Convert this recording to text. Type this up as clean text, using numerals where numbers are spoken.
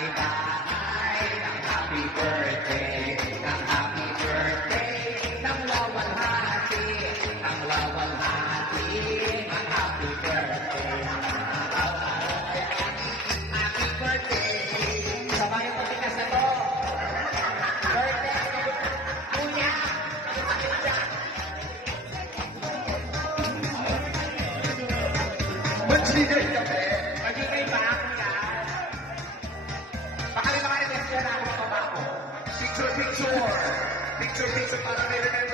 bahay-bahay ng happy birthday, ng happy birthday, ng wawaghati, ng wawaghati, ng happy birthday. Happy birthday! Sabay ang patikas na to. Birthday! Kuya! Magsigay kami. Magigay ba? Kuya? Baka rin mga na ako sa baba ko. Picture, picture. Picture, picture para may remember.